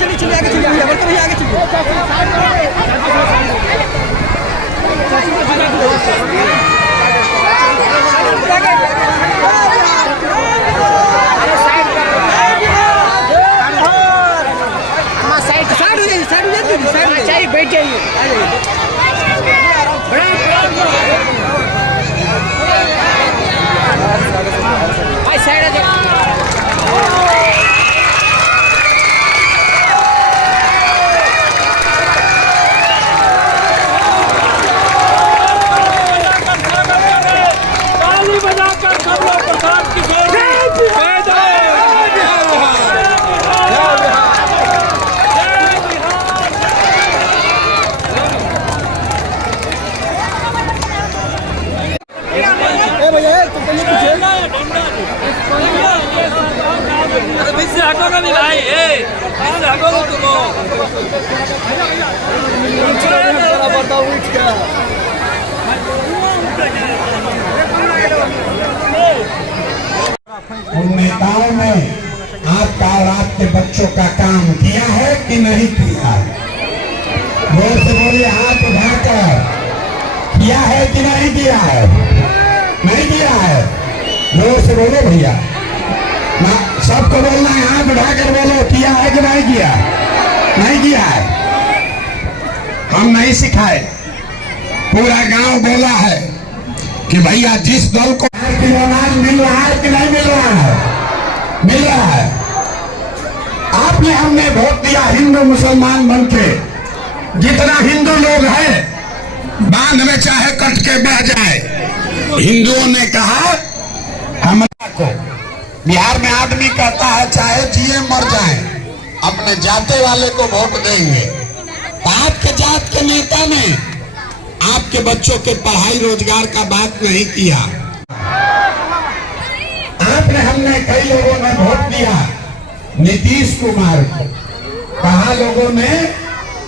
चलिए चलिए आगे चलिए भैया, बड़का भैया आगे चलिए, बैठ जाइए। उन नेताओं ने आपका और आपके बच्चों का काम किया है कि नहीं किया है? जोर से बोलिए, हाथ उठाकर। किया है कि नहीं किया है? नहीं किया है। जोर से बोलो भैया, ना सबको बोलना है, हाथ उठाकर बोलो, किया है कि नहीं किया? नहीं किया है। हम नहीं सिखाए, पूरा गांव बोला है कि भैया जिस दल को अनाज मिल रहा है कि नहीं मिल रहा है? मिल रहा है। आपने हमने वोट दिया हिंदू मुसलमान बनके। जितना हिंदू लोग हैं बांध में चाहे कट के बह जाए, हिंदुओं ने कहा हमारा को। बिहार में आदमी कहता है चाहे जिए मर जाए अपने जाते वाले को वोट देंगे। आपके जात के नेता ने आपके बच्चों के पढ़ाई रोजगार का बात नहीं किया। आपने हमने कई लोगों ने वोट दिया नीतीश कुमार को। कहा लोगों ने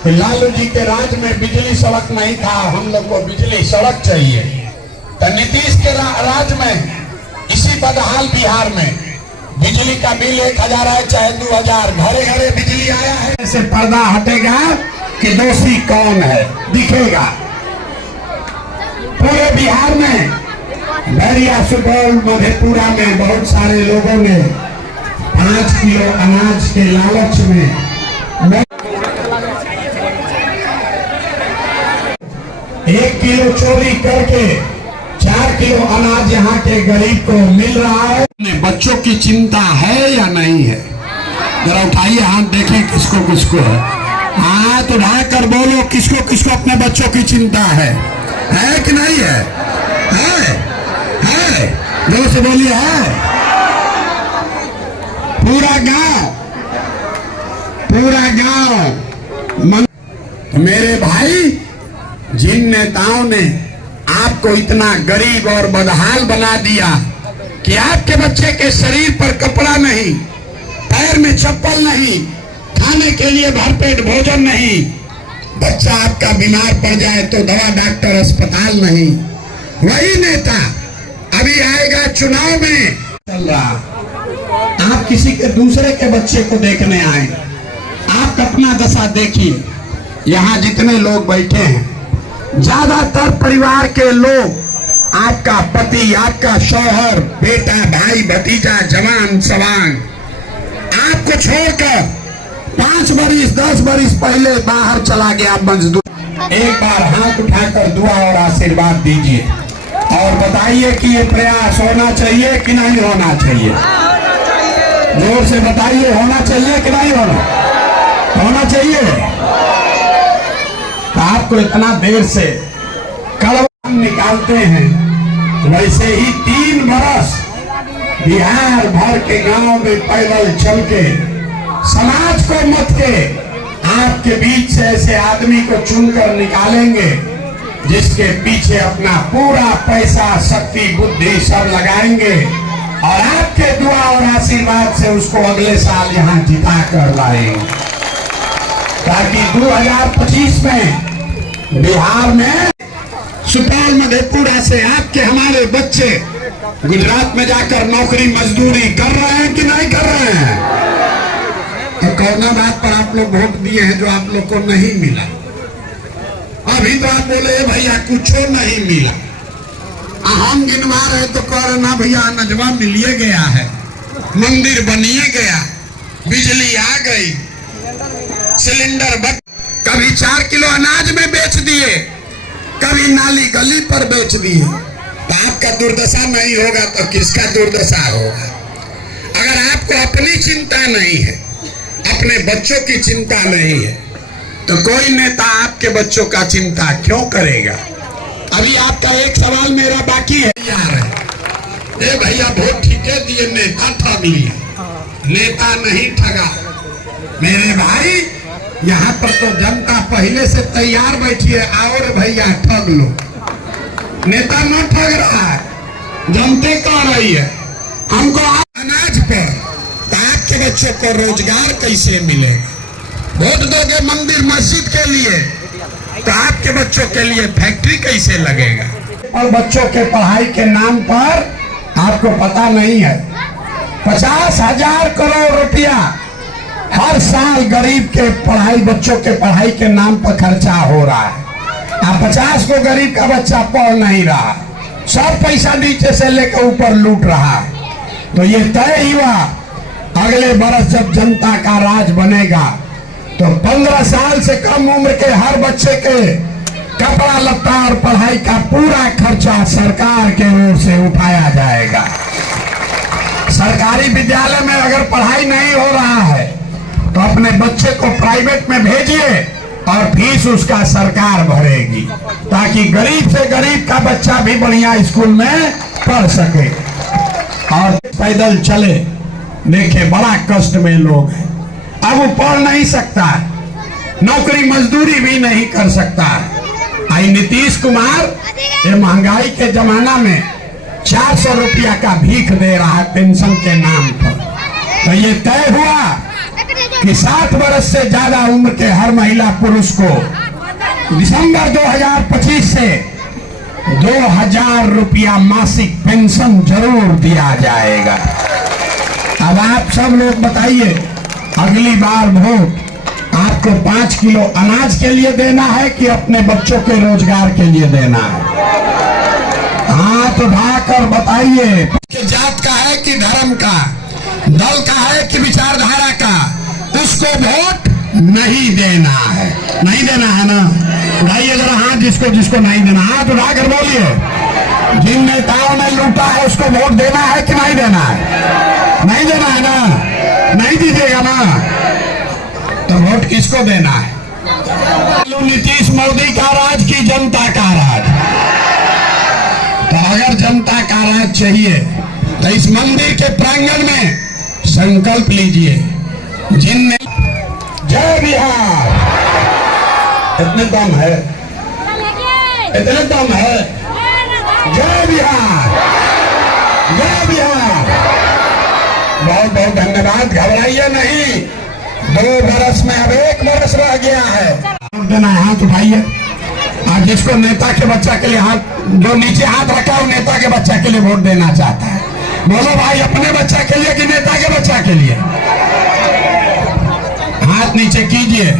कि लालू जी के राज में बिजली सड़क नहीं था, हम लोग को बिजली सड़क चाहिए। तो नीतीश के राज में इसी बदहाल बिहार में बिजली का बिल 1000 है चाहे 2000, घरे घरे बिजली आया है। ऐसे पर्दा हटेगा कि दोषी कौन है दिखेगा। पूरे बिहार में बैरिया, सुपौल, मधेपुरा में बहुत सारे लोगों ने 5 किलो अनाज के लालच में 1 किलो चोरी करके 4 किलो अनाज यहाँ के गरीब को मिल रहा है। बच्चों की चिंता है या नहीं है? जरा उठाइए हाथ, देखें किसको किसको है। हाथ उठाकर बोलो, किसको किसको अपने बच्चों की चिंता है कि नहीं है? है जोर से बोलिए, है। पूरा गांव मेरे भाई, जिन नेताओं ने आपको इतना गरीब और बदहाल बना दिया कि आपके बच्चे के शरीर पर कपड़ा नहीं, पैर में चप्पल नहीं, खाने के लिए भरपेट भोजन नहीं, बच्चा आपका बीमार पड़ जाए तो दवा डॉक्टर अस्पताल नहीं, वही नेता अभी आएगा चुनाव में चल रहा। आप किसी के दूसरे के बच्चे को देखने आए, आप अपना दशा देखिए। यहाँ जितने लोग बैठे हैं ज्यादातर परिवार के लोग, आपका पति, आपका शौहर, बेटा, भाई, भतीजा, जवान सवांग, आपको छोड़कर 5 बरिस 10 बरिस पहले बाहर चला गया मजदूर। एक बार हाथ उठाकर दुआ और आशीर्वाद दीजिए और बताइए कि ये प्रयास होना चाहिए कि नहीं होना चाहिए। जोर से बताइए, होना चाहिए कि नहीं होना चाहिए। तो आपको इतना देर से कड़वा निकालते हैं, वैसे ही 3 बरस बिहार भर के गांव में पैदल चल के समाज को मत के आपके बीच से ऐसे आदमी को चुनकर निकालेंगे जिसके पीछे अपना पूरा पैसा, शक्ति, बुद्धि सब लगाएंगे और आपके दुआ और आशीर्वाद से उसको अगले साल यहाँ जिता कर लाएंगे, ताकि 2025 में बिहार में सुपौल, मधेपुरा से आपके हमारे बच्चे गुजरात में जाकर नौकरी मजदूरी कर रहे हैं कि नहीं कर रहे हैं? तो कौना बात पर आप लोग वोट दिए हैं जो आप लोग को नहीं मिला? अभी तो आप बोले भैया कुछ नहीं मिला, हम गिनवा रहे तो कह रहे ना भैया नजवा मिलिए गया है, मंदिर बनिए गया, बिजली आ गई, सिलेंडर कभी 4 किलो अनाज में बेच दिए, कभी नाली गली पर बेच दिए। तो आपका दुर्दशा नहीं होगा तो किसका दुर्दशा होगा? अगर आपको अपनी चिंता नहीं है, अपने बच्चों की चिंता नहीं है, तो कोई नेता आपके बच्चों का चिंता क्यों करेगा? अभी आपका एक सवाल मेरा बाकी है यार, ये भैया वोट ठीके दिए, नेता ठग लिए। नेता नहीं ठगा मेरे भाई, यहाँ पर तो जनता पहले से तैयार बैठी है, और भैया ठग लो। नेता न ठग रहा है, जनते कह रही है हमको अनाज पर, तो आपके बच्चों को रोजगार कैसे मिलेगा? वोट दोगे मंदिर मस्जिद के लिए, तो आपके बच्चों के लिए फैक्ट्री कैसे लगेगा? और बच्चों के पढ़ाई के नाम पर आपको पता नहीं है 50,000 करोड़ रुपया हर साल गरीब के पढ़ाई, बच्चों के पढ़ाई के नाम पर खर्चा हो रहा है। अब 50 को गरीब का बच्चा पढ़ नहीं रहा, सब पैसा नीचे से लेकर ऊपर लूट रहा है। तो ये तय हुआ अगले बरस जब जनता का राज बनेगा तो 15 साल से कम उम्र के हर बच्चे के कपड़ा लत्ता और पढ़ाई का पूरा खर्चा सरकार के ओर से उठाया जाएगा। सरकारी विद्यालय में अगर पढ़ाई नहीं हो रहा है तो अपने बच्चे को प्राइवेट में भेजिए और फीस उसका सरकार भरेगी, ताकि गरीब से गरीब का बच्चा भी बढ़िया स्कूल में पढ़ सके। और पैदल चले, देखे बड़ा कष्ट में लोग हैं, अब वो पढ़ नहीं सकता, नौकरी मजदूरी भी नहीं कर सकता। आई नीतीश कुमार ये महंगाई के जमाना में 400 रुपया का भीख दे रहा है पेंशन के नाम पर। तो ये तय हुआ कि 60 वर्ष से ज्यादा उम्र के हर महिला पुरुष को दिसंबर 2025 से 2000 रुपया मासिक पेंशन जरूर दिया जाएगा। अब आप सब लोग बताइए, अगली बार वोट आपको 5 किलो अनाज के लिए देना है कि अपने बच्चों के रोजगार के लिए देना है? हाथ उठाकर बताइए। कि जात का है कि धर्म का, दल का है कि विचारधारा का, उसको वोट नहीं देना है। नहीं देना है ना? उठाइए जरा हाथ, जिसको जिसको नहीं देना हाथ उठाकर बोलिए। जिन नेताओं ने लूटा है उसको वोट देना है कि नहीं देना है? नहीं देना है ना? नहीं दीजिएगा ना? तो वोट किसको देना है? नीतीश मोदी का राज की जनता का राज? तो अगर जनता का राज चाहिए तो इस मंदिर के प्रांगण में संकल्प लीजिए, जिनने जय बिहार, इतने दम है, इतने दम है, जय बिहार, जय बिहार। बहुत बहुत धन्यवाद। घबराइए नहीं, 2 बरस में अब 1 बरस रह गया है। देना हाथ उठाइए। आज जिसको नेता के बच्चा के लिए हाथ, जो नीचे हाथ रखा है नेता के बच्चा के लिए वोट देना चाहता है, बोलो भाई अपने बच्चा के लिए कि नेता के बच्चा के लिए? हाथ नीचे कीजिए।